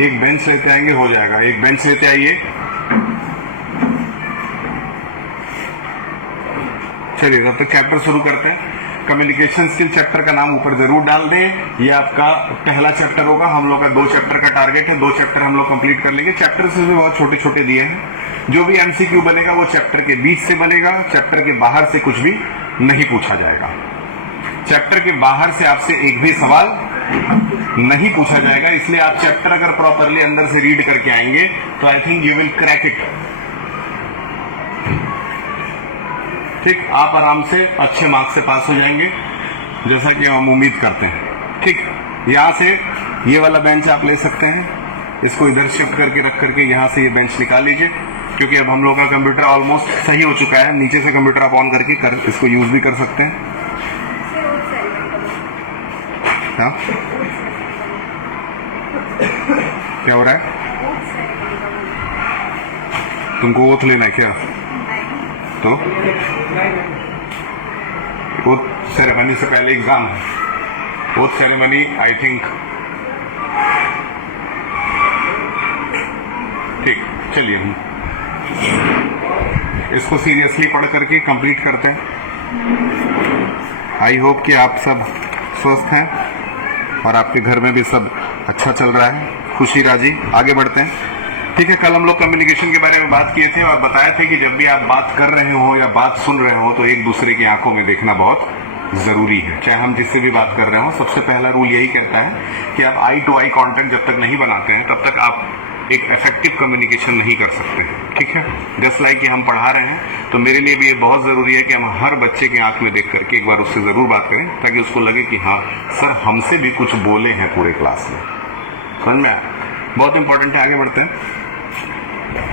एक बेंच लेते आएंगे, हो जाएगा। एक बेंच लेते आइए। चलिए तब तक चैप्टर शुरू करते हैं। कम्युनिकेशन स्किल चैप्टर का नाम ऊपर जरूर डाल दें। ये आपका पहला चैप्टर होगा। हम लोग का 2 चैप्टर का टारगेट है, 2 चैप्टर हम लोग कंप्लीट कर लेंगे। चैप्टर से भी बहुत छोटे छोटे दिए हैं। जो भी एमसीक्यू बनेगा वो चैप्टर के बीच से बनेगा, चैप्टर के बाहर से कुछ भी नहीं पूछा जाएगा। चैप्टर के बाहर से आपसे एक भी सवाल नहीं पूछा जाएगा। इसलिए आप चैप्टर अगर प्रॉपरली अंदर से रीड करके आएंगे तो I think you will crack it. ठीक, आप आराम से अच्छे मार्क्स से पास हो जाएंगे, जैसा कि हम उम्मीद करते हैं। ठीक, यहां से ये वाला बेंच आप ले सकते हैं, इसको इधर शिफ्ट करके रख करके यहां से ये बेंच निकाल लीजिए, क्योंकि अब हम लोग का कंप्यूटर ऑलमोस्ट सही हो चुका है। नीचे से कंप्यूटर आप ऑन करके इसको यूज भी कर सकते हैं। हाँ, क्या हो रहा है? तुमको ओथ लेना है क्या? तो ओथ सेरेमनी से पहले एग्जाम है। ओथ सेरेमनी आई थिंक ठीक। चलिए हम इसको सीरियसली पढ़ करके कंप्लीट करते हैं। आई होप कि आप सब स्वस्थ हैं और आपके घर में भी सब अच्छा चल रहा है, खुशी राजी। आगे बढ़ते हैं। ठीक है, कल हम लोग कम्युनिकेशन के बारे में बात किए थे और बताए थे कि जब भी आप बात कर रहे हो या बात सुन रहे हो तो एक दूसरे की आंखों में देखना बहुत जरूरी है। चाहे हम जिससे भी बात कर रहे हो, सबसे पहला रूल यही कहता है कि आप आई टू आई कांटेक्ट जब तक नहीं बनाते हैं तब तक आप एक इफेक्टिव कम्युनिकेशन नहीं कर सकते। ठीक है, जस्ट लाइक कि हम पढ़ा रहे हैं तो मेरे लिए भी ये बहुत जरूरी है कि हम हर बच्चे की आंख में देख करके एक बार उससे जरूर बात करें, ताकि उसको लगे कि हाँ सर हमसे भी कुछ बोले हैं पूरे क्लास में। समझ में आया? बहुत इंपॉर्टेंट है। आगे बढ़ते हैं।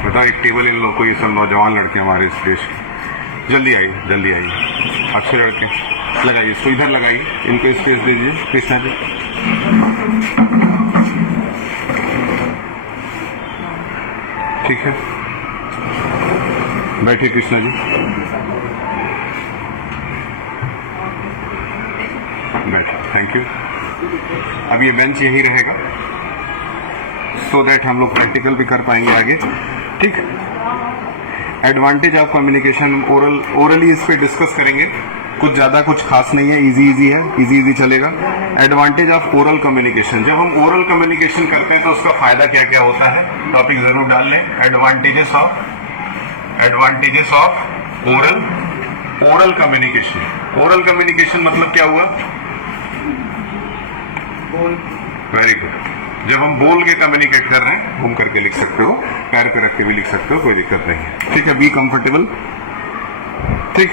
बताओ, एक टेबल इन लोग को, ये सब नौजवान लड़के हमारे इस देश के, जल्दी आइए जल्दी आइए, अच्छे लड़के लगाइए, इसको इधर लगाइए, इनको स्पेस दीजिए। कृष्णा जी, ठीक है, बैठिए कृष्णा जी, बैठिए। Thank you. अब ये बेंच यही रहेगा सो दैट हम लोग प्रैक्टिकल भी कर पाएंगे आगे। ठीक, एडवांटेज ऑफ कम्युनिकेशन ओरली इस पे डिस्कस करेंगे। कुछ ज्यादा कुछ खास नहीं है, इजी है, इजी चलेगा। एडवांटेज ऑफ ओरल कम्युनिकेशन, जब हम ओरल कम्युनिकेशन करते हैं तो उसका फायदा क्या क्या होता है, टॉपिक जरूर डाल लें। Advantages of oral communication. Oral communication मतलब क्या हुआ? Very good. जब हम बोल के कम्युनिकेट कर रहे हैं, घूम करके लिख सकते हो, पैर पे रख के भी लिख सकते हो, कोई दिक्कत नहीं है। ठीक है, बी कंफर्टेबल। ठीक,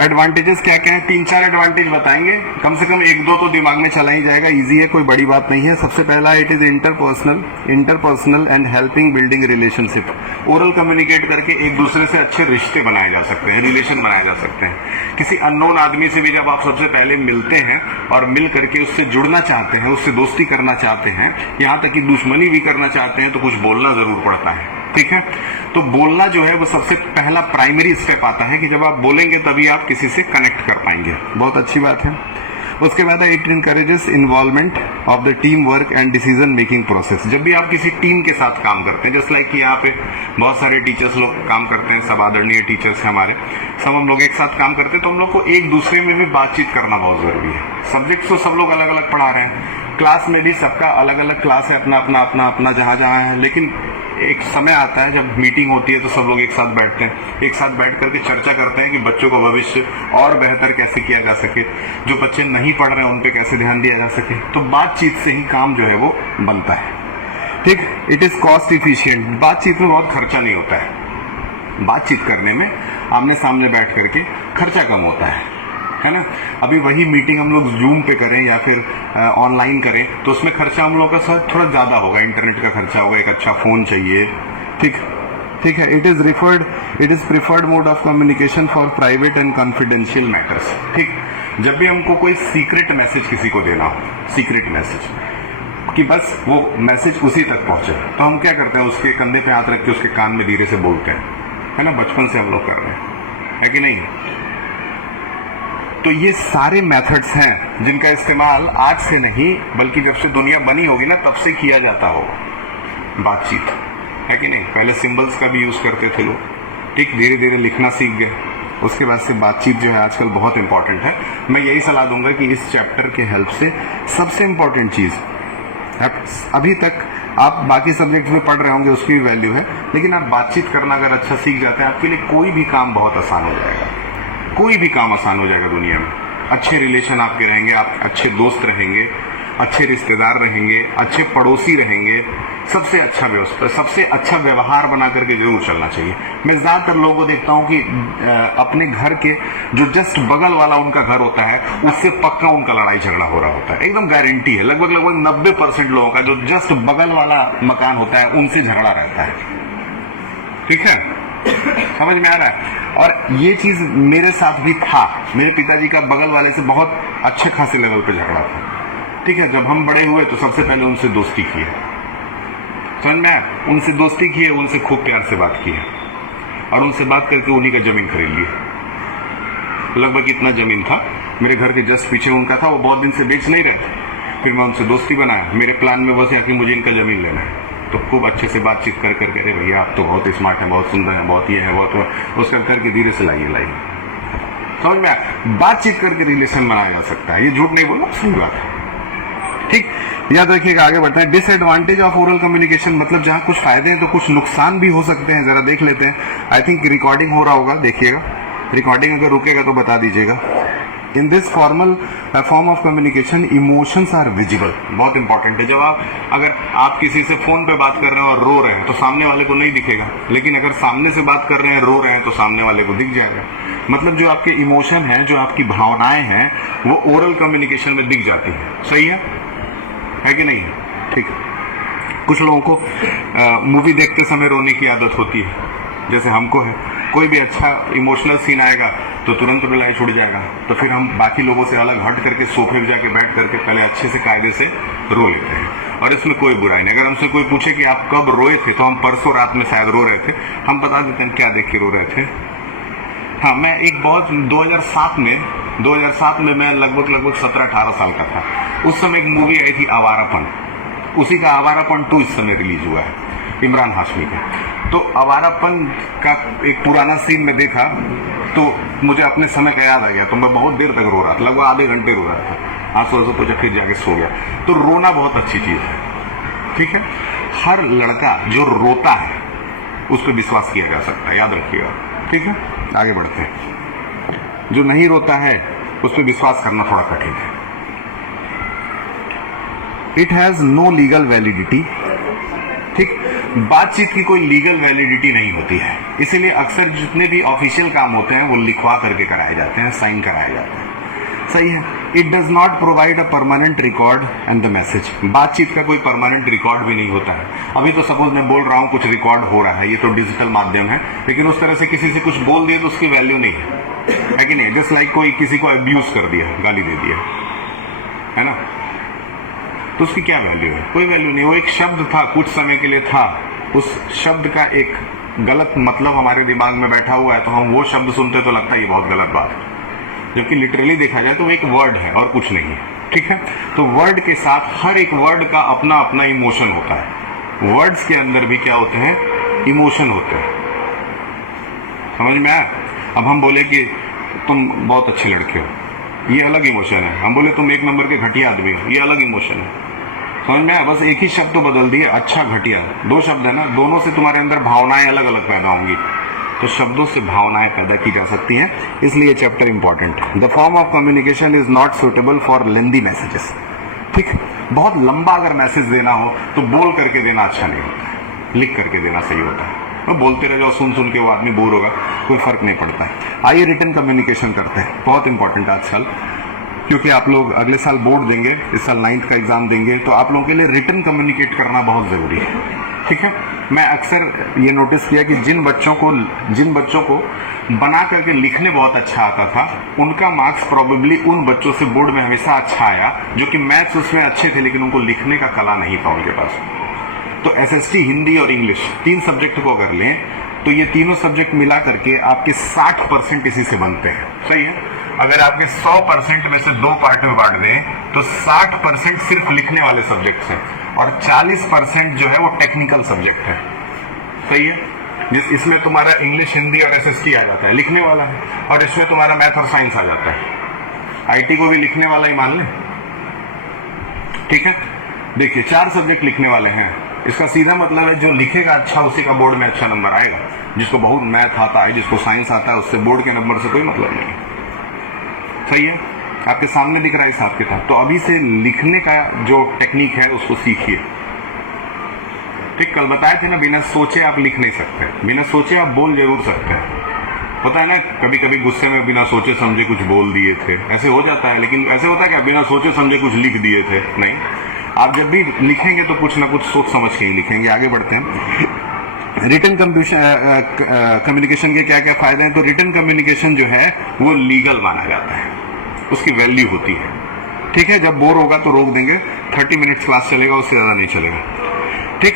एडवांटेजेस क्या क्या है? 3-4 एडवांटेज बताएंगे, कम से कम 1-2 तो दिमाग में चला ही जाएगा। इजी है, कोई बड़ी बात नहीं है। सबसे पहला, it is interpersonal and helping building relationship. Oral communicate करके एक दूसरे से अच्छे रिश्ते बनाए जा सकते हैं, रिलेशन बनाए जा सकते हैं। किसी अननोन आदमी से भी जब आप सबसे पहले मिलते हैं और मिल करके उससे जुड़ना चाहते हैं, उससे दोस्ती करना चाहते हैं, यहाँ तक कि दुश्मनी भी करना चाहते हैं, तो कुछ बोलना जरूर पड़ता है। ठीक है, तो बोलना जो है वो सबसे पहला प्राइमरी स्टेप आता है कि जब आप बोलेंगे तभी आप किसी से कनेक्ट कर पाएंगे। बहुत अच्छी बात है। उसके बाद it encourages involvement of the team work and decision making process. जब भी आप किसी टीम के साथ काम करते हैं, जस्ट लाइक कि यहाँ पे बहुत सारे टीचर्स लोग काम करते हैं, सब आदरणीय टीचर्स हैं हमारे, सब हम लोग एक साथ काम करते हैं, तो हम लोग को एक दूसरे में भी बातचीत करना बहुत जरूरी है। सब्जेक्ट तो सब लोग अलग अलग पढ़ा रहे हैं, क्लास में भी सबका अलग अलग क्लास है, अपना जहाँ है, लेकिन एक समय आता है जब मीटिंग होती है तो सब लोग एक साथ बैठते हैं, एक साथ बैठ करके चर्चा करते हैं कि बच्चों को भविष्य और बेहतर कैसे किया जा सके, जो बच्चे नहीं पढ़ रहे हैं उन पे कैसे ध्यान दिया जा सके। तो बातचीत से ही काम जो है वो बनता है। ठीक, इट इज कॉस्ट इफिशिएंट। बातचीत में बहुत खर्चा नहीं होता है। बातचीत करने में आमने सामने बैठ करके खर्चा कम होता है ना। अभी वही मीटिंग हम लोग जूम पे करें या फिर ऑनलाइन करें तो उसमें खर्चा हम लोग का सर थोड़ा ज्यादा होगा, इंटरनेट का खर्चा होगा, एक अच्छा फोन चाहिए। ठीक है। It is preferred mode of communication for private and confidential matters. ठीक, जब भी हमको कोई सीक्रेट मैसेज किसी को देना हो, सीक्रेट मैसेज कि बस वो मैसेज उसी तक पहुंचे, तो हम क्या करते हैं, उसके कंधे पे हाथ रख के उसके कान में धीरे से बोलते हैं, है ना। बचपन से हम लोग कर रहे हैं, है कि नहीं? तो ये सारे मेथड्स हैं जिनका इस्तेमाल आज से नहीं बल्कि जब से दुनिया बनी होगी ना तब से किया जाता होगा। बातचीत है कि नहीं? पहले सिंबल्स का भी यूज करते थे लोग, ठीक, धीरे धीरे लिखना सीख गए, उसके बाद से बातचीत जो है आजकल बहुत इंपॉर्टेंट है। मैं यही सलाह दूंगा कि इस चैप्टर के हेल्प से सबसे इंपॉर्टेंट चीज, अभी तक आप बाकी सब्जेक्ट में पढ़ रहे होंगे उसकी भी वैल्यू है, लेकिन आप बातचीत करना अगर अच्छा सीख जाते हैं आपके लिए कोई भी काम बहुत आसान हो जाएगा। कोई भी काम आसान हो जाएगा दुनिया में। अच्छे रिलेशन आपके रहेंगे, आप अच्छे दोस्त रहेंगे, अच्छे रिश्तेदार रहेंगे, अच्छे पड़ोसी रहेंगे, सबसे अच्छा व्यवस्था, सबसे अच्छा व्यवहार बना करके जरूर चलना चाहिए। मैं ज्यादातर लोगों को देखता हूं कि अपने घर के जो जस्ट बगल वाला उनका घर होता है उससे पक्का उनका लड़ाई झगड़ा हो रहा होता है। एकदम गारंटी है, लगभग 90% लोगों का जो जस्ट बगल वाला मकान होता है उनसे झगड़ा रहता है। ठीक है, समझ में आ रहा है? और ये चीज मेरे साथ भी था। मेरे पिताजी का बगल वाले से बहुत अच्छे खासे लेवल पे झगड़ा था। ठीक है, जब हम बड़े हुए तो सबसे पहले उनसे दोस्ती की है, समझ में आया? उनसे दोस्ती की है, उनसे खूब प्यार से बात की है और उनसे बात करके उन्हीं का जमीन खरीद लिया। लगभग इतना जमीन था, मेरे घर के जस्ट पीछे उनका था, वो बहुत दिन से बेच नहीं रहे। फिर मैं उनसे दोस्ती बनाया, मेरे प्लान में बस कि मुझे इनका जमीन लेना है, तो खूब अच्छे से बातचीत कर करके, अरे भैया आप तो बहुत स्मार्ट है, बहुत सुंदर है, बहुत ये है, बहुत उसका करके धीरे से लाइए। समझ में आया? बातचीत करके रिलेशन बनाया जा सकता है, ये झूठ नहीं बोलना, सही बात है। ठीक, याद रखिएगा। आगे बढ़ते हैं। डिसएडवांटेज ऑफ ओरल कम्युनिकेशन, मतलब जहां कुछ फायदे हैं तो कुछ नुकसान भी हो सकते हैं, जरा देख लेते हैं। आई थिंक रिकॉर्डिंग हो रहा होगा, देखिएगा। रिकॉर्डिंग अगर रुकेगा तो बता दीजिएगा। In this formal form of communication emotions are visible, बहुत इंपॉर्टेंट है। जब अगर आप किसी से फोन पे बात कर रहे हैं और रो रहे हैं तो सामने वाले को नहीं दिखेगा, लेकिन अगर सामने से बात कर रहे हैं रो रहे हैं तो सामने वाले को दिख जाएगा। मतलब जो आपके इमोशन है, जो आपकी भावनाएं हैं, वो ओरल कम्युनिकेशन में दिख जाती है। सही है कि नहीं? ठीक। कुछ लोगों को मूवी देखते समय रोने की आदत होती है, जैसे हमको है। कोई भी अच्छा इमोशनल सीन आएगा तो तुरंत रुलाई छूट जाएगा, तो फिर हम बाकी लोगों से अलग हट करके सोफे पे जाके बैठ करके पहले अच्छे से कायदे से रो लेते हैं, और इसमें कोई बुराई नहीं। अगर हमसे कोई पूछे कि आप कब रोए थे, तो हम परसों रात में शायद रो रहे थे, हम बता देते हैं क्या देख के रो रहे थे। हाँ, मैं एक बहुत 2007 में मैं लगभग 17-18 साल का था। उस समय एक मूवी आई थी आवारापन, उसी का आवारापन 2 इस समय रिलीज हुआ है, इमरान हाशमी का। तो आवारापन का एक पुराना सीन में देखा तो मुझे अपने समय का याद आ गया, तो मैं बहुत देर तक रो रहा था, लगभग आधे घंटे रो रहा था, आंसू तो फिर जाके सो गया। तो रोना बहुत अच्छी चीज है, ठीक है। हर लड़का जो रोता है उस पर विश्वास किया जा सकता है, याद रखिएगा, ठीक है। आगे बढ़ते हैं। जो नहीं रोता है उस पर विश्वास करना थोड़ा कठिन है। It has no legal validity, ठीक। बातचीत की कोई लीगल वैलिडिटी नहीं होती है, इसीलिए अक्सर जितने भी ऑफिशियल काम होते हैं वो लिखवा करके कराए जाते हैं, साइन कराए जाते हैं। सही है। It does not provide a permanent record and the message. बातचीत का कोई परमानेंट रिकॉर्ड भी नहीं होता है। अभी तो सपोज मैं बोल रहा हूँ, कुछ रिकॉर्ड हो रहा है, ये तो डिजिटल माध्यम है, लेकिन उस तरह से किसी से कुछ बोल दिया तो उसकी वैल्यू नहीं है कि नहीं? जस्ट लाइक कोई किसी को अब्यूज कर दिया, गाली दे दिया, है ना, तो उसकी क्या वैल्यू है? कोई वैल्यू नहीं। वो एक शब्द था, कुछ समय के लिए था, उस शब्द का एक गलत मतलब हमारे दिमाग में बैठा हुआ है, तो हम वो शब्द सुनते तो लगता है ये बहुत गलत बात है, जबकि लिटरली देखा जाए तो वो एक वर्ड है और कुछ नहीं है, ठीक है। तो वर्ड के साथ हर एक वर्ड का अपना अपना इमोशन होता है। वर्ड्स के अंदर भी क्या होते हैं? इमोशन होते हैं। समझ में आया? अब हम बोले कि तुम बहुत अच्छे लड़के हो, ये अलग इमोशन है। हम बोले तुम 1 नंबर के घटिया आदमी हो, ये अलग इमोशन है। समझ में आया? बस एक ही शब्द तो बदल दिए, अच्छा घटिया, 2 शब्द है ना, दोनों से तुम्हारे अंदर भावनाएं अलग अलग पैदा होंगी, तो शब्दों से भावनाएं पैदा की जा सकती हैं, इसलिए चैप्टर इंपॉर्टेंट है। The form of communication is not suitable for lengthy messages, ठीक। बहुत लंबा अगर मैसेज देना हो तो बोल करके देना अच्छा नहीं होता है, लिख करके देना सही होता है। वो बोलते रह जाओ, सुन सुन के वो आदमी बोर होगा, कोई फर्क नहीं पड़ता है। आइए रिटन कम्युनिकेशन करते हैं, बहुत इंपॉर्टेंट आजकल, क्योंकि आप लोग अगले साल बोर्ड देंगे, इस साल 9th का एग्जाम देंगे, तो आप लोगों के लिए रिटन कम्युनिकेट करना बहुत जरूरी है, ठीक है। मैं अक्सर ये नोटिस किया कि जिन बच्चों को बना करके लिखने बहुत अच्छा आता था, उनका मार्क्स प्रोबेबली उन बच्चों से बोर्ड में हमेशा अच्छा आया जो कि मैथ्स उसमें अच्छे थे लेकिन उनको लिखने का कला नहीं था उनके पास। तो एसएसटी, हिंदी और इंग्लिश, 3 सब्जेक्ट को अगर लें तो ये तीनों सब्जेक्ट मिला करके आपके 60% इसी से बनते हैं, सही है। अगर आपके 100% में से 2 पार्ट में बांट दें तो 60% सिर्फ लिखने वाले सब्जेक्ट्स हैं और 40% जो है वो टेक्निकल सब्जेक्ट है। सही है? इसमें तुम्हारा इंग्लिश, हिंदी और एसएसटी आ जाता है, लिखने वाला है, और इसमें तुम्हारा मैथ और साइंस आ जाता है। आईटी को भी लिखने वाला ही मान लें, ठीक है। देखिए 4 सब्जेक्ट लिखने वाले हैं, इसका सीधा मतलब है जो लिखेगा अच्छा उसी का बोर्ड में अच्छा नंबर आएगा। जिसको बहुत मैथ आता है, जिसको साइंस आता है, उससे बोर्ड के नंबर से कोई मतलब नहीं है। सही है? आपके सामने दिख रहा है हिसाब किताब। तो अभी से लिखने का जो टेक्निक है उसको सीखिए। ठीक, कल बताए थे ना, बिना सोचे आप लिख नहीं सकते, बिना सोचे आप बोल जरूर सकते हैं। होता है ना, कभी कभी गुस्से में बिना सोचे समझे कुछ बोल दिए थे, ऐसे हो जाता है। लेकिन ऐसे होता है क्या बिना सोचे समझे कुछ लिख दिए थे? नहीं। आप जब भी लिखेंगे तो कुछ ना कुछ सोच समझ के ही लिखेंगे। आगे बढ़ते हैं। रिटन कम्युनिकेशन के क्या क्या फायदे हैं? तो रिटन कम्युनिकेशन जो है वो लीगल माना जाता है, उसकी वैल्यू होती है। ठीक है, जब बोर होगा तो रोक देंगे, 30 मिनट्स क्लास चलेगा, उससे ज्यादा नहीं चलेगा। ठीक।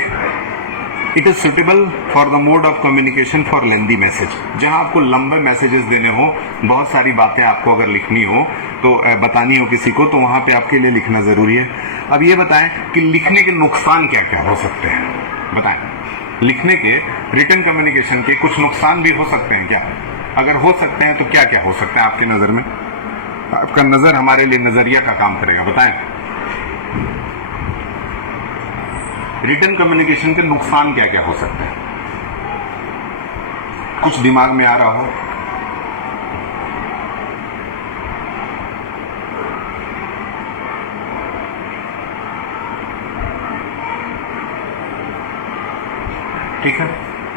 It is suitable for the mode of communication for lengthy message. जहां आपको लंबे मैसेजेस देने हो, बहुत सारी बातें आपको अगर लिखनी हो तो बतानी हो किसी को, तो वहां पे आपके लिए लिखना जरूरी है। अब ये बताएं कि लिखने के नुकसान क्या क्या हो सकते हैं? बताएं, लिखने के, रिटन कम्युनिकेशन के कुछ नुकसान भी हो सकते हैं क्या? अगर हो सकते हैं तो क्या क्या हो सकते हैं आपकी नजर में? आपका नजर हमारे लिए नजरिया का काम करेगा। बताएं, रिटन कम्युनिकेशन के नुकसान क्या क्या हो सकते हैं? कुछ दिमाग में आ रहा हो? ठीक है,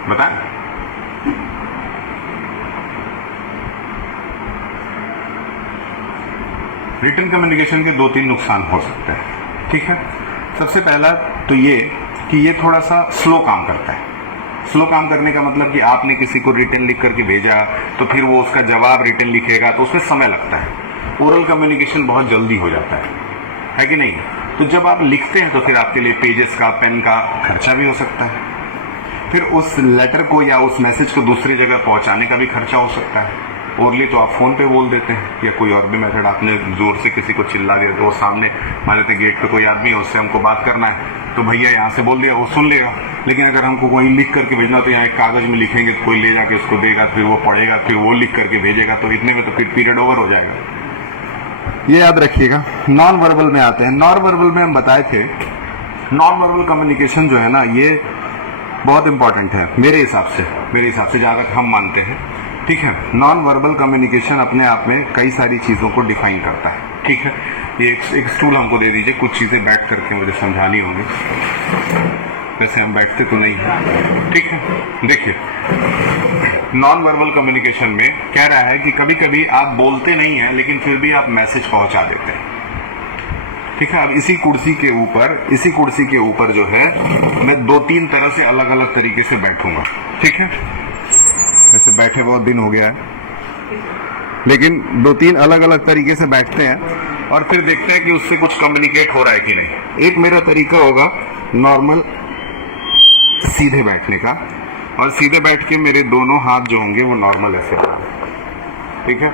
बताएं। रिटन कम्युनिकेशन के 2-3 नुकसान हो सकते हैं। ठीक है, सबसे पहला तो ये कि ये थोड़ा सा स्लो काम करता है। स्लो काम करने का मतलब कि आपने किसी को रिटन लिख करके भेजा तो फिर वो उसका जवाब रिटन लिखेगा तो उसमें समय लगता है। ओरल कम्युनिकेशन बहुत जल्दी हो जाता है कि नहीं? तो जब आप लिखते हैं तो फिर आपके लिए पेजेस का, पेन का खर्चा भी हो सकता है। फिर उस लेटर को या उस मैसेज को दूसरी जगह पहुंचाने का भी खर्चा हो सकता है। ओरली तो आप फोन पे बोल देते हैं या कोई और भी मेथड, आपने जोर से किसी को चिल्ला दिया तो वो सामने मान लेते गेट पे कोई आदमी है, उससे हमको बात करना है तो भैया यहाँ से बोल दिया, वो सुन लेगा। लेकिन अगर हमको कोई लिख करके भेजना तो यहाँ एक कागज में लिखेंगे तो कोई ले जाके उसको देगा, फिर वो पढ़ेगा, फिर वो लिख करके भेजेगा, तो इतने में तो फिर पीरियड ओवर हो जाएगा। ये याद रखिएगा। नॉन वर्बल में आते हैं। नॉन वर्बल में हम बताए थे, नॉन वर्बल कम्युनिकेशन जो है ना, ये बहुत इंपॉर्टेंट है मेरे हिसाब से जहां तक हम मानते हैं। ठीक है, नॉन वर्बल कम्युनिकेशन अपने आप में कई सारी चीजों को डिफाइन करता है। ठीक है, ये एक स्टूल हमको दे दीजिए, कुछ चीजें बैठ करके मुझे समझानी होंगी, वैसे हम बैठते तो नहीं है। ठीक है, देखिए नॉन वर्बल कम्युनिकेशन में कह रहा है कि कभी कभी आप बोलते नहीं हैं लेकिन फिर भी आप मैसेज पहुंचा देते हैं। ठीक है, अब इसी कुर्सी के ऊपर जो है मैं 2-3 तरह से अलग अलग तरीके से बैठूंगा। ठीक है, वैसे बैठे बहुत दिन हो गया है, लेकिन 2-3 अलग अलग तरीके से बैठते हैं और फिर देखते हैं कि उससे कुछ कम्युनिकेट हो रहा है कि नहीं। एक मेरा तरीका होगा नॉर्मल सीधे बैठने का, और सीधे बैठ के मेरे दोनों हाथ जो होंगे वो नॉर्मल ऐसे होंगे। ठीक है,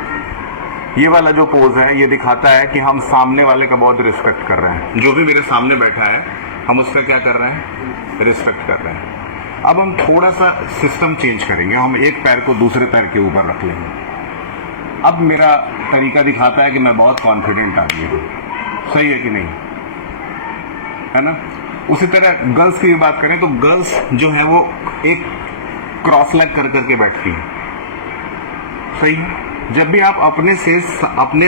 ये वाला जो पोज है ये दिखाता है कि हम सामने वाले का बहुत रिस्पेक्ट कर रहे हैं। जो भी मेरे सामने बैठा है हम उसका क्या कर रहे हैं? रिस्पेक्ट कर रहे हैं। अब हम थोड़ा सा सिस्टम चेंज करेंगे, हम एक पैर को दूसरे पैर के ऊपर रख लेंगे। अब मेरा तरीका दिखाता है कि मैं बहुत कॉन्फिडेंट आदमी हूँ। सही है कि नहीं? है ना? उसी तरह गर्ल्स की भी बात करें तो गर्ल्स जो है वो एक क्रॉस लेग कर करके बैठती है। सही है? जब भी आप अपने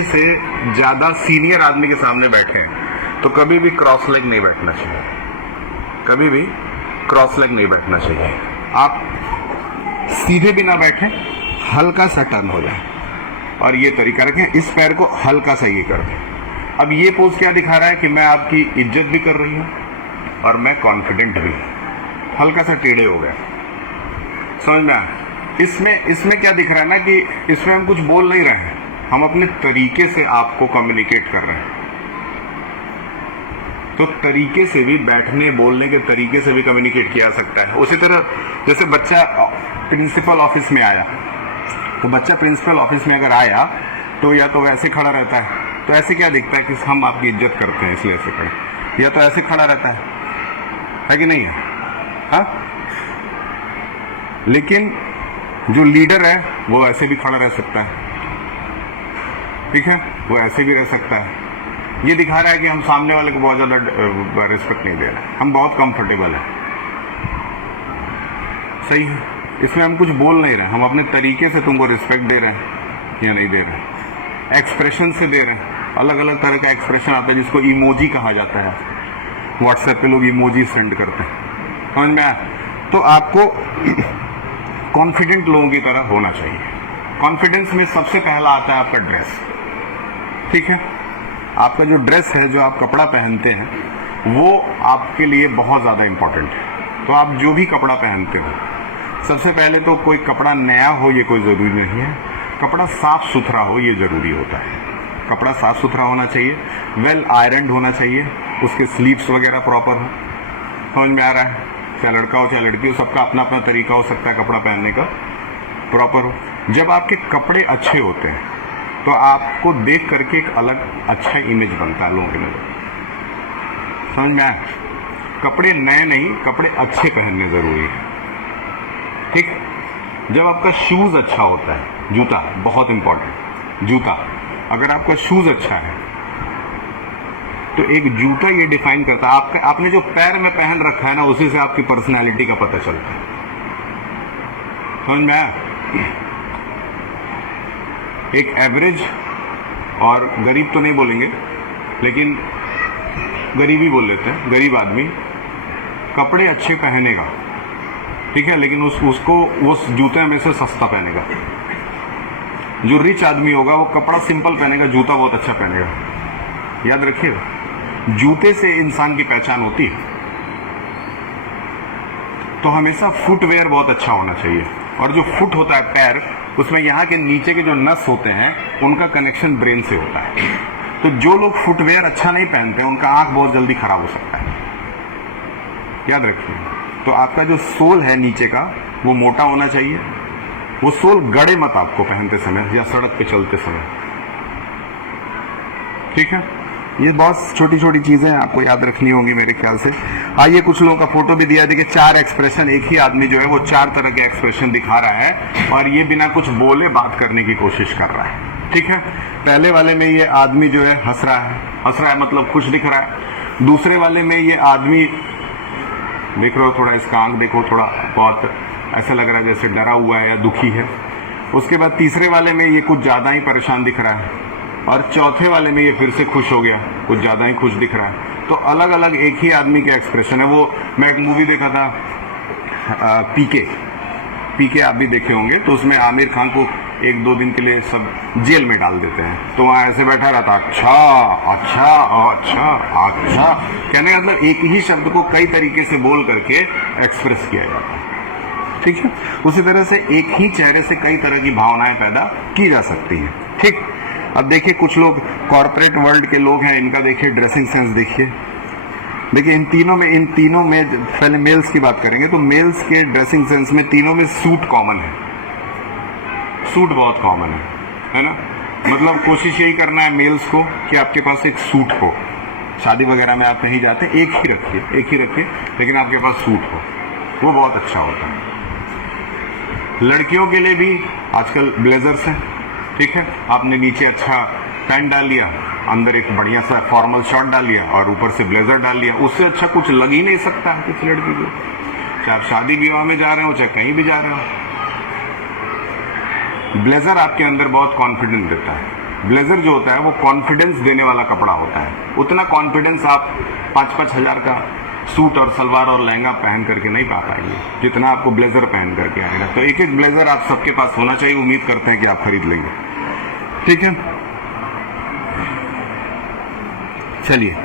से ज्यादा सीनियर आदमी के सामने बैठे हैं तो कभी भी क्रॉस लेग नहीं बैठना चाहिए, कभी भी क्रॉस लेग नहीं बैठना चाहिए। आप सीधे भी ना बैठे, हल्का सा टर्न हो जाए और ये तरीका रखें, इस पैर को हल्का सा ये कर दें। अब ये पोज क्या दिखा रहा है कि मैं आपकी इज्जत भी कर रही हूं और मैं कॉन्फिडेंट भी। हल्का सा टेढ़े हो गया, समझ में आया? इसमें क्या दिख रहा है ना कि इसमें हम कुछ बोल नहीं रहे हैं, हम अपने तरीके से आपको कम्युनिकेट कर रहे हैं। तो तरीके से भी, बैठने बोलने के तरीके से भी कम्युनिकेट किया जा सकता है। उसी तरह जैसे बच्चा प्रिंसिपल ऑफिस में आया, तो बच्चा प्रिंसिपल ऑफिस में अगर आया तो या तो वैसे खड़ा रहता है, तो ऐसे क्या दिखता है कि हम आपकी इज्जत करते हैं इसलिए ऐसे खड़े, या तो ऐसे खड़ा रहता है कि नहीं है? हाँ, लेकिन जो लीडर है वो ऐसे भी खड़ा रह सकता है, ठीक है, वो ऐसे भी रह सकता है। ये दिखा रहा है कि हम सामने वाले को बहुत ज्यादा रिस्पेक्ट नहीं दे रहे, हम बहुत कंफर्टेबल है, सही है। इसमें हम कुछ बोल नहीं रहे, हम अपने तरीके से तुमको रिस्पेक्ट दे रहे हैं या नहीं दे रहे, एक्सप्रेशन से दे रहे हैं। अलग अलग तरह का एक्सप्रेशन आता है जिसको इमोजी कहा जाता है। व्हाट्सएप पे लोग इमोजी सेंड करते हैं, समझ में आया? तो आपको कॉन्फिडेंट लोगों की तरह होना चाहिए। कॉन्फिडेंस में सबसे पहला आता है आपका ड्रेस, ठीक है। आपका जो ड्रेस है, जो आप कपड़ा पहनते हैं, वो आपके लिए बहुत ज्यादा इंपॉर्टेंट है। तो आप जो भी कपड़ा पहनते हो, सबसे पहले तो कोई कपड़ा नया हो ये कोई जरूरी नहीं है, कपड़ा साफ सुथरा हो ये जरूरी होता है। कपड़ा साफ सुथरा होना चाहिए, वेल आयरन होना चाहिए, उसके स्लीव्स वगैरह प्रॉपर हो, समझ में आ रहा है? चाहे लड़का हो चाहे लड़की हो, सबका अपना अपना तरीका हो सकता है कपड़ा पहनने का, प्रॉपर हो। जब आपके कपड़े अच्छे होते हैं तो आपको देख करके एक अलग अच्छा इमेज बनता है लोगों के नजर, समझ में आया? कपड़े नए नहीं, कपड़े अच्छे पहनने जरूरी है, ठीक। जब आपका शूज अच्छा होता है, जूता बहुत इंपॉर्टेंट, जूता अगर आपका शूज अच्छा है तो एक जूता ये डिफाइन करता है आपका, आपने जो पैर में पहन रखा है ना, उसी से आपकी पर्सनालिटी का पता चलता है, समझ में आया? एक एवरेज और गरीब तो नहीं बोलेंगे, लेकिन गरीब ही बोल लेते हैं, गरीब आदमी कपड़े अच्छे पहनेगा, ठीक है, लेकिन उसको उस जूते में से सस्ता पहनेगा। जो रिच आदमी होगा वो कपड़ा सिंपल पहनेगा, जूता बहुत अच्छा पहनेगा। याद रखिएगा, जूते से इंसान की पहचान होती है। तो हमेशा फुटवेयर बहुत अच्छा होना चाहिए, और जो फुट होता है पैर, उसमें यहाँ के नीचे के जो नस होते हैं उनका कनेक्शन ब्रेन से होता है। तो जो लोग फुटवेयर अच्छा नहीं पहनते उनका आंख बहुत जल्दी खराब हो सकता है, याद रखिए। तो आपका जो सोल है नीचे का वो मोटा होना चाहिए, वो सोल गड़े मत आपको पहनते समय या सड़क पे चलते समय, ठीक है। ये बहुत छोटी छोटी चीजें आपको याद रखनी होंगी मेरे ख्याल से। आइए कुछ लोगों का फोटो भी दिया, देखिए 4 एक्सप्रेशन, एक ही आदमी जो है वो 4 तरह के एक्सप्रेशन दिखा रहा है और ये बिना कुछ बोले बात करने की कोशिश कर रहा है, ठीक है। पहले वाले में ये आदमी जो है हंस रहा है मतलब खुश दिख रहा है। दूसरे वाले में ये आदमी देख रहे हो, थोड़ा इसका आंख देखो, थोड़ा बहुत ऐसा लग रहा है जैसे डरा हुआ है या दुखी है। उसके बाद तीसरे वाले में ये कुछ ज्यादा ही परेशान दिख रहा है, और चौथे वाले में ये फिर से खुश हो गया, कुछ ज्यादा ही खुश दिख रहा है। तो अलग अलग एक ही आदमी के एक्सप्रेशन है। वो मैं एक मूवी देखा था पीके आप भी देखे होंगे, तो उसमें आमिर खान को 1-2 दिन के लिए सब जेल में डाल देते हैं, तो वहां ऐसे बैठा रहता, अच्छा अच्छा अच्छा अच्छा, कहने का मतलब एक ही शब्द को कई तरीके से बोल करके एक्सप्रेस किया जाता है, ठीक है। उसी तरह से एक ही चेहरे से कई तरह की भावनाएं पैदा की जा सकती हैं, ठीक। अब देखिए कुछ लोग कॉर्पोरेट वर्ल्ड के लोग हैं, इनका देखिए ड्रेसिंग सेंस देखिए इन तीनों में पहले मेल्स की बात करेंगे तो मेल्स के ड्रेसिंग सेंस में तीनों में सूट कॉमन है, सूट बहुत कॉमन है ना। मतलब कोशिश यही करना है मेल्स को कि आपके पास एक सूट हो, शादी वगैरह में आप कहीं जाते एक ही रखिए लेकिन आपके पास सूट हो, वो बहुत अच्छा होता है। लड़कियों के लिए भी आजकल ब्लेजर्स हैं, ठीक है। आपने नीचे अच्छा पैंट डाल लिया, अंदर एक बढ़िया सा फॉर्मल शर्ट डाल लिया और ऊपर से ब्लेजर डाल लिया, उससे अच्छा कुछ लग ही नहीं सकता है किसी लड़की को, चाहे आप शादी विवाह में जा रहे हो चाहे कहीं भी जा रहे हो। ब्लेजर आपके अंदर बहुत कॉन्फिडेंस देता है। ब्लेजर जो होता है वो कॉन्फिडेंस देने वाला कपड़ा होता है। उतना कॉन्फिडेंस आप 5-5 हजार का सूट और सलवार और लहंगा पहन करके नहीं पा पाएंगे जितना आपको ब्लेजर पहन करके आएगा। तो एक एक ब्लेजर आप सबके पास होना चाहिए, उम्मीद करते हैं कि आप खरीद लेंगे, ठीक है। चलिए,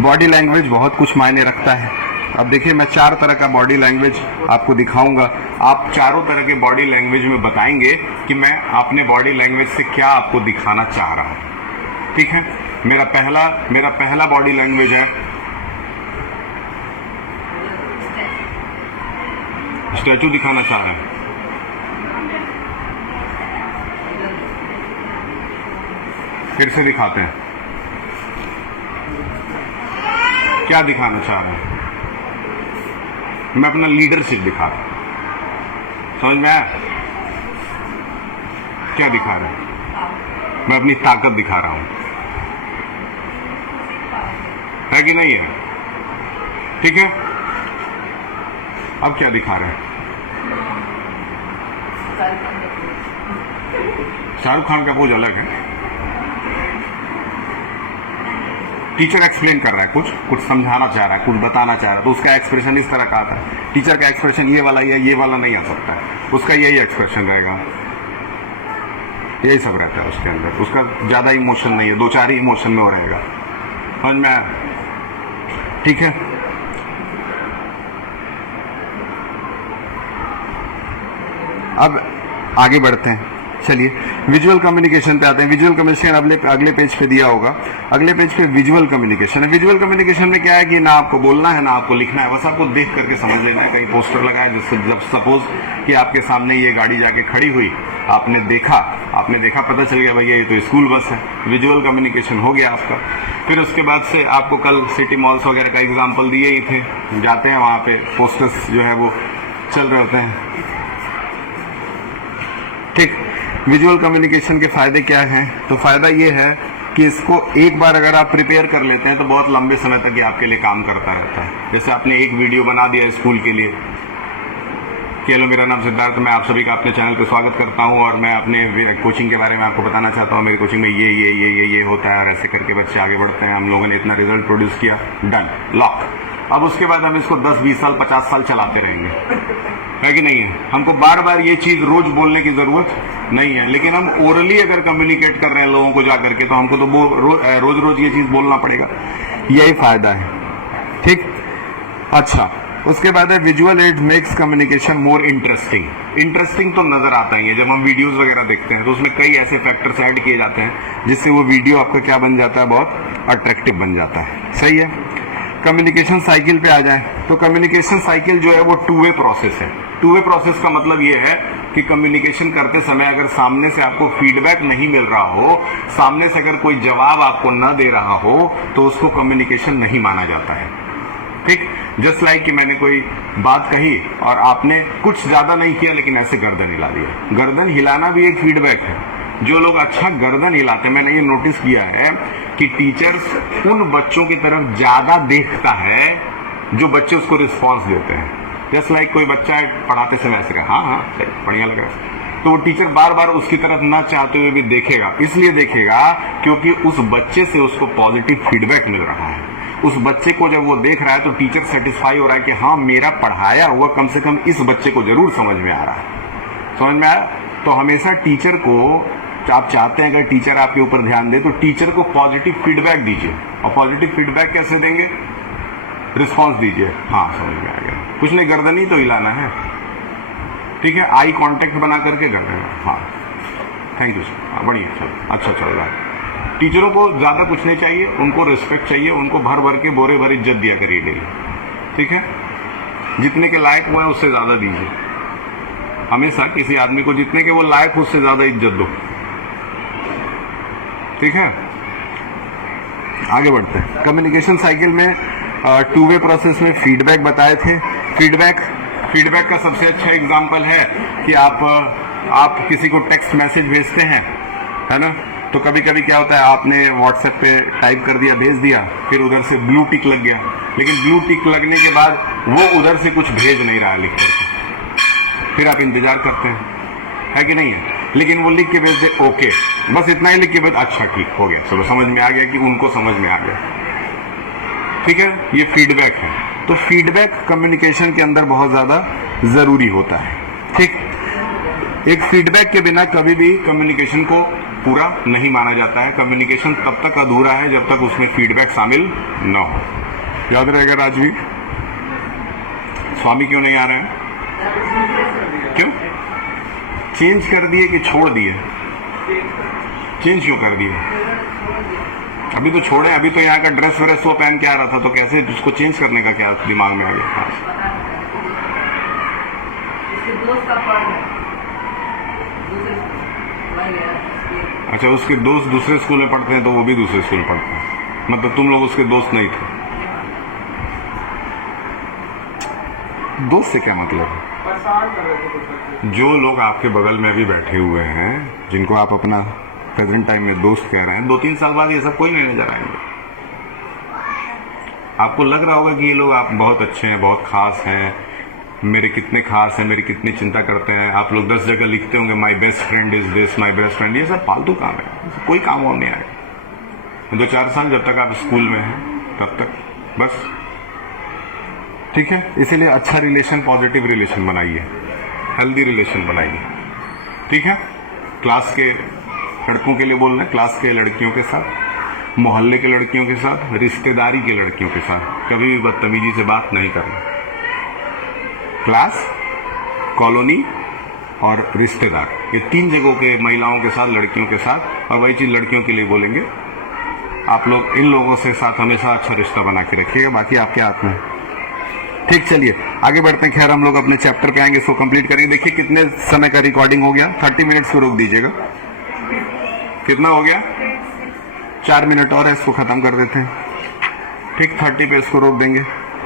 बॉडी लैंग्वेज बहुत कुछ मायने रखता है। अब देखिए मैं 4 तरह का बॉडी लैंग्वेज आपको दिखाऊंगा, आप चारों तरह के बॉडी लैंग्वेज में बताएंगे कि मैं अपने बॉडी लैंग्वेज से क्या आपको दिखाना चाह रहा हूं, ठीक है। मेरा पहला बॉडी लैंग्वेज है स्टैचू दिखाना चाह रहा है, फिर से दिखाते हैं क्या दिखाना चाह रहे हैं। मैं अपना लीडरशिप दिखा रहा हूं, समझ में आया? क्या दिखा रहा है? मैं अपनी ताकत दिखा रहा हूं, है कि नहीं है? ठीक है, अब क्या दिखा रहे हैं? शाहरुख खान का पोज अलग है। टीचर एक्सप्लेन कर रहा है, कुछ समझाना चाह रहा है, कुछ बताना चाह रहा है, तो उसका एक्सप्रेशन इस तरह का आता है। टीचर का एक्सप्रेशन ये वाला या ये वाला नहीं आ सकता है, उसका यही एक्सप्रेशन रहेगा, यही सब रहता है उसके अंदर। उसका ज्यादा इमोशन नहीं है, 2-4 ही इमोशन में वो रहेगा। समझ में आया? ठीक है, अब आगे बढ़ते हैं। चलिए विजुअल कम्युनिकेशन पे आते हैं। विजुअल कम्युनिकेशन अगले पेज पे दिया होगा। अगले पेज पे विजुअल कम्युनिकेशन है। विजुअल कम्युनिकेशन में क्या है कि ना आपको बोलना है ना आपको लिखना है, बस आपको देख करके समझ लेना है। कहीं पोस्टर लगा है, जिससे जब सपोज कि आपके सामने ये गाड़ी जाके खड़ी हुई, आपने देखा पता चल गया भैया ये तो स्कूल बस है, विजुअल कम्युनिकेशन हो गया आपका। फिर उसके बाद से आपको कल सिटी मॉल्स वगैरह का एग्जाम्पल दिए ही थे, जाते हैं वहां पे पोस्टर्स जो है वो चल रहे होते हैं। ठीक, विजुअल कम्युनिकेशन के फायदे क्या हैं? तो फायदा ये है कि इसको एक बार अगर आप प्रिपेयर कर लेते हैं तो बहुत लंबे समय तक ये आपके लिए काम करता रहता है। जैसे आपने एक वीडियो बना दिया स्कूल के लिए कि हेलो मेरा नाम सिद्धार्थ, मैं आप सभी का अपने चैनल पे स्वागत करता हूं और मैं अपने कोचिंग के बारे में आपको बताना चाहता हूं। मेरी कोचिंग में ये होता है और ऐसे करके बच्चे आगे बढ़ते हैं। हम लोगों ने इतना रिजल्ट प्रोड्यूस किया, डन, लॉक। अब उसके बाद हम इसको 10, 20 साल, 50 साल चलाते रहेंगे, है कि नहीं है? हमको बार बार ये चीज रोज बोलने की जरूरत नहीं है। लेकिन हम ओरली अगर कम्युनिकेट कर रहे हैं लोगों को जाकर के, तो हमको तो रोज रोज ये चीज बोलना पड़ेगा। यही फायदा है। ठीक, अच्छा, उसके बाद है visual add makes communication more interesting. Interesting तो नजर आता ही है जब हम वीडियोस वगैरह देखते हैं, तो उसमें कई ऐसे फैक्टर्स ऐड किए जाते हैं जिससे वो वीडियो आपका क्या बन जाता है, बहुत अट्रैक्टिव बन जाता है। सही है। कम्युनिकेशन साइकिल पे आ जाए तो कम्युनिकेशन साइकिल जो है वो 2 वे प्रोसेस है। 2 वे प्रोसेस का मतलब ये है कि कम्युनिकेशन करते समय अगर सामने से आपको फीडबैक नहीं मिल रहा हो, सामने से अगर कोई जवाब आपको न दे रहा हो, तो उसको कम्युनिकेशन नहीं माना जाता है। ठीक, जस्ट लाइक कि मैंने कोई बात कही और आपने कुछ ज्यादा नहीं किया लेकिन ऐसे गर्दन हिला दिया। गर्दन हिलाना भी एक फीडबैक है। जो लोग अच्छा गर्दन हिलाते हैं, मैंने ये नोटिस किया है कि टीचर्स उन बच्चों की तरफ ज्यादा देखता है जो बच्चे उसको रिस्पॉन्स देते हैं। जस्ट लाइक कोई बच्चा पढ़ाते समय ऐसे कहा हाँ बढ़िया लग रहा है, तो वो टीचर बार बार उसकी तरफ ना चाहते हुए भी देखेगा। इसलिए देखेगा क्योंकि उस बच्चे से उसको पॉजिटिव फीडबैक मिल रहा है। उस बच्चे को जब वो देख रहा है तो टीचर सेटिस्फाई हो रहा है कि हाँ मेरा पढ़ाया हुआ कम से कम इस बच्चे को जरूर समझ में आ रहा है। समझ में आया? तो हमेशा टीचर को, आप चाहते हैं अगर टीचर आपके ऊपर ध्यान दे तो टीचर को पॉजिटिव फीडबैक दीजिए। और पॉजिटिव फीडबैक कैसे देंगे? रिस्पॉन्स दीजिए, हाँ समझ में आ गया, कुछ नहीं, गर्दन ही तो हिलाना है। ठीक है, आई कांटेक्ट बना करके गर्दन, हाँ थैंक यू सर, बढ़िया, चलो अच्छा चल रहा है। टीचरों को ज्यादा कुछ नहीं चाहिए, उनको रिस्पेक्ट चाहिए, उनको भर भर के बोरे भर इज्जत दिया करिए डेली। ठीक है, जितने के लायक हुआ है उससे ज्यादा दीजिए। हमेशा किसी आदमी को जितने के वो लायक उससे ज्यादा इज्जत दो। ठीक है, आगे बढ़ते हैं। कम्युनिकेशन साइकिल में 2 वे प्रोसेस में फीडबैक बताए थे। फीडबैक का सबसे अच्छा एग्जांपल है कि आप किसी को टेक्स्ट मैसेज भेजते हैं, है ना, तो कभी कभी क्या होता है, आपने व्हाट्सएप पे टाइप कर दिया, भेज दिया, फिर उधर से ब्लू टिक लग गया, लेकिन ब्लू टिक लगने के बाद वो उधर से कुछ भेज नहीं रहा लिख करके, फिर आप इंतजार करते हैं, है कि नहीं है? लेकिन वो लिख के भेज दे ओके, बस इतना ही लिख के भेज, अच्छा ठीक हो गया, चलो समझ में आ गया कि उनको समझ में आ गया। ठीक है, ये फीडबैक है। तो फीडबैक कम्युनिकेशन के अंदर बहुत ज्यादा जरूरी होता है। ठीक, एक फीडबैक के बिना कभी भी कम्युनिकेशन को पूरा नहीं माना जाता है। कम्युनिकेशन तब तक अधूरा है जब तक उसमें फीडबैक शामिल न हो। याद रहेगा राजवीर? स्वामी क्यों नहीं आ रहे हैं? क्यों चेंज कर दिए कि छोड़ दिए? चेंज क्यों कर दिए? अभी तो छोड़े, अभी तो यहाँ का ड्रेस व्रेस वो पहन के आ रहा था, तो कैसे उसको चेंज करने का क्या दिमाग में आ गया? इसके दोस्त का पार्ट है, दूसरे अच्छा, उसके दोस्त दूसरे स्कूल में पढ़ते हैं तो वो भी दूसरे स्कूल में पढ़ते हैं, मतलब तुम लोग उसके दोस्त नहीं थे। दोस्त से क्या मतलब है? जो लोग आपके बगल में अभी बैठे हुए हैं, जिनको आप अपना प्रेजेंट टाइम में दोस्त कह रहे हैं, 2-3 साल बाद ये सब कोई नहीं नजर आएंगे। आपको लग रहा होगा कि ये लोग आप बहुत अच्छे हैं, बहुत खास हैं, मेरे कितने खास हैं, मेरी कितनी चिंता करते हैं। आप लोग 10 जगह लिखते होंगे my best friend is this, my best friend. ये सब फालतू काम है, कोई काम और नहीं आएगा। 2-4 साल जब तक आप स्कूल में हैं तब तक बस, ठीक है। इसीलिए अच्छा रिलेशन, पॉजिटिव रिलेशन बनाइए, हेल्दी रिलेशन बनाइए, ठीक है। क्लास के लड़कों के लिए बोल रहे हैं, क्लास के लड़कियों के साथ, मोहल्ले के लड़कियों के साथ, रिश्तेदारी के लड़कियों के साथ कभी भी बदतमीजी से बात नहीं करना। क्लास, कॉलोनी और रिश्तेदार, ये 3 जगहों के महिलाओं के साथ, लड़कियों के साथ। और वही चीज लड़कियों के लिए बोलेंगे, आप लोग इन लोगों से साथ हमेशा अच्छा रिश्ता बना के रखिएगा, बाकी आपके हाथ में। ठीक, चलिए आगे बढ़ते हैं। खैर हम लोग अपने चैप्टर पे आएंगे, इसको कंप्लीट करेंगे। देखिए कितने समय का रिकॉर्डिंग हो गया, 30 मिनट्स को रोक दीजिएगा। कितना हो गया? 4 मिनट और है, इसको खत्म कर देते हैं। ठीक, 30 पे इसको रोक देंगे,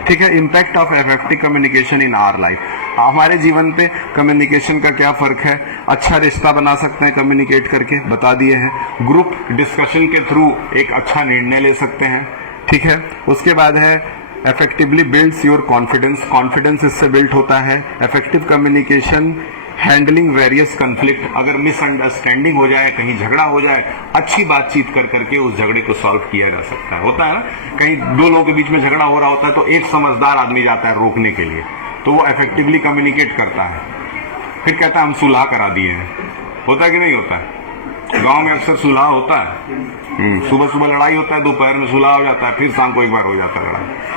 ठीक है। Impact of effective communication in our life, हमारे जीवन पे कम्युनिकेशन का क्या फर्क है। अच्छा रिश्ता बना सकते हैं कम्युनिकेट करके, बता दिए हैं। ग्रुप डिस्कशन के थ्रू एक अच्छा निर्णय ले सकते हैं, ठीक है। उसके बाद है effectively builds your confidence, confidence इससे बिल्ड होता है। Effective communication handling various conflict, अगर मिसअंडरस्टैंडिंग हो जाए, कहीं झगड़ा हो जाए, अच्छी बातचीत कर करके उस झगड़े को सॉल्व किया जा सकता है। होता है ना, कहीं 2 लोगों के बीच में झगड़ा हो रहा होता है तो एक समझदार आदमी जाता है रोकने के लिए, तो वो इफेक्टिवली कम्युनिकेट करता है, फिर कहता है हम सुलह करा दिए हैं। होता है कि नहीं होता है? गांव में अक्सर सुलह होता है, सुबह सुबह लड़ाई होता है, दोपहर में सुलह हो जाता है, फिर शाम को एक बार हो जाता है लड़ाई।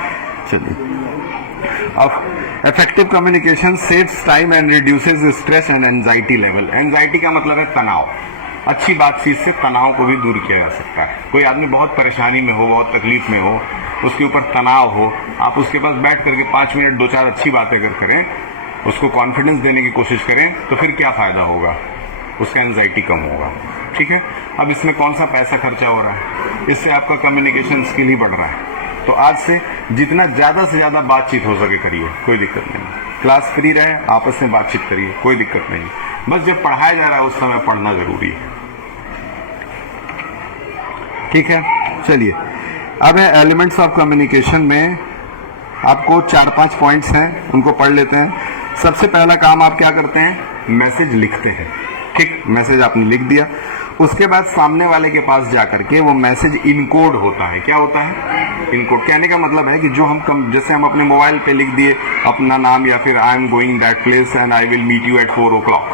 चलिए, अब effective communication saves time and reduces stress and anxiety level. Anxiety का मतलब है तनाव। अच्छी बातचीत से तनाव को भी दूर किया जा सकता है। कोई आदमी बहुत परेशानी में हो, बहुत तकलीफ में हो, उसके ऊपर तनाव हो, आप उसके पास बैठ करके 5 मिनट 2-4 अच्छी बातें अगर करें, उसको कॉन्फिडेंस देने की कोशिश करें, तो फिर क्या फायदा होगा, उसका एंजाइटी कम होगा, ठीक है। अब इसमें कौन सा पैसा खर्चा हो रहा है, इससे आपका कम्युनिकेशन स्किल ही बढ़ रहा है। तो आज से जितना ज्यादा से ज्यादा बातचीत हो सके करिए, कोई दिक्कत नहीं। क्लास फ्री रहे, आपस में बातचीत करिए, कोई दिक्कत नहीं। बस जब पढ़ाया जा रहा है उस समय पढ़ना जरूरी है, ठीक है। चलिए, अब है एलिमेंट्स ऑफ कम्युनिकेशन में आपको 4-5 पॉइंट्स हैं, उनको पढ़ लेते हैं। सबसे पहला काम आप क्या करते हैं, मैसेज लिखते हैं, ठीक। मैसेज आपने लिख दिया, उसके बाद सामने वाले के पास जाकर के वो मैसेज इनकोड होता है। क्या होता है? इनकोड। कहने का मतलब है कि जो हम जैसे हम अपने मोबाइल पे लिख दिए अपना नाम, या फिर I am going that place and I will meet you at 4 o'clock,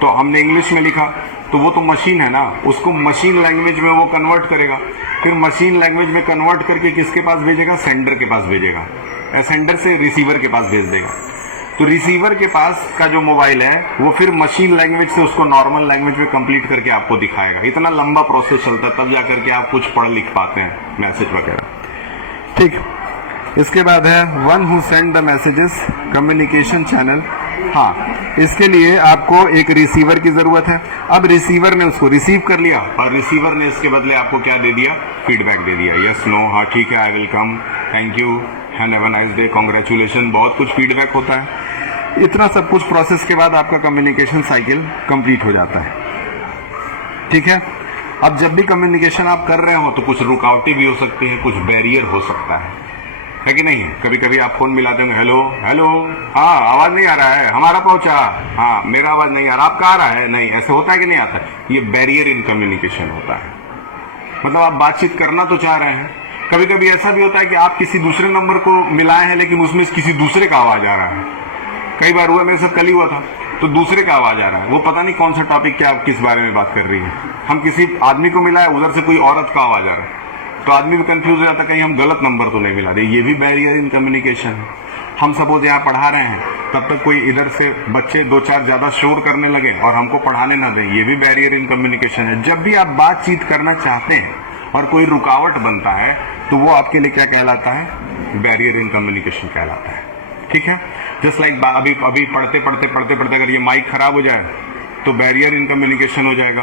तो हमने इंग्लिश में लिखा, तो वो तो मशीन है ना, उसको मशीन लैंग्वेज में वो कन्वर्ट करेगा, फिर मशीन लैंग्वेज में कन्वर्ट करके किसके पास भेजेगा, सेंडर के पास भेजेगा, सेंडर से रिसीवर के पास भेज देगा। तो रिसीवर के पास का जो मोबाइल है वो फिर मशीन लैंग्वेज से उसको नॉर्मल लैंग्वेज में कंप्लीट करके आपको दिखाएगा। इतना लंबा प्रोसेस चलता है, तब जाकर के आप कुछ पढ़ लिख पाते हैं मैसेज वगैरह, ठीक। इसके बाद है one who send the messages, communication channel. हाँ, इसके लिए आपको एक रिसीवर की जरूरत है। अब रिसीवर ने उसको रिसीव कर लिया और रिसीवर ने इसके बदले आपको क्या दे दिया, फीडबैक दे दिया, यस नो, हाँ ठीक है, I will come, thank you, have a nice day, congratulation, बहुत कुछ फीडबैक होता है। इतना सब कुछ प्रोसेस के बाद आपका कम्युनिकेशन साइकिल कंप्लीट हो जाता है, ठीक है। अब जब भी कम्युनिकेशन आप कर रहे हो तो कुछ रुकावटें भी हो सकती हैं, कुछ बैरियर हो सकता है कि नहीं है? कभी कभी आप फोन मिलाते होंगे, हेलो हेलो, हाँ आवाज नहीं आ रहा है, हमारा पहुंचा, हाँ मेरा आवाज नहीं आ रहा, आपका आ रहा है, नहीं, ऐसे होता है कि नहीं आता? ये बैरियर इन कम्युनिकेशन होता है। मतलब आप बातचीत करना तो चाह रहे हैं, कभी कभी ऐसा भी होता है कि आप किसी दूसरे नंबर को मिलाए हैं लेकिन उसमें किसी दूसरे का आवाज आ रहा है। कई बार हुआ, मेरे साथ कल ही हुआ था, तो दूसरे का आवाज आ रहा है, वो पता नहीं कौन सा टॉपिक क्या किस बारे में बात कर रही है। हम किसी आदमी को मिलाए, उधर से कोई औरत का आवाज आ रहा है, तो आदमी भी कंफ्यूज हो जाता है, कहीं हम गलत नंबर तो नहीं मिला रहे। ये भी बैरियर इन कम्युनिकेशन है। हम सपोज यहाँ पढ़ा रहे हैं, तब तक कोई इधर से बच्चे 2-4 ज्यादा शोर करने लगे और हमको पढ़ाने ना दें, ये भी बैरियर इन कम्युनिकेशन है। जब भी आप बातचीत करना चाहते हैं और कोई रुकावट बनता है तो वो आपके लिए क्या कहलाता है, बैरियर इन कम्युनिकेशन कहलाता है, ठीक है। जस्ट लाइक अभी पढ़ते पढ़ते अगर ये माइक खराब हो जाए तो बैरियर इन कम्युनिकेशन हो जाएगा।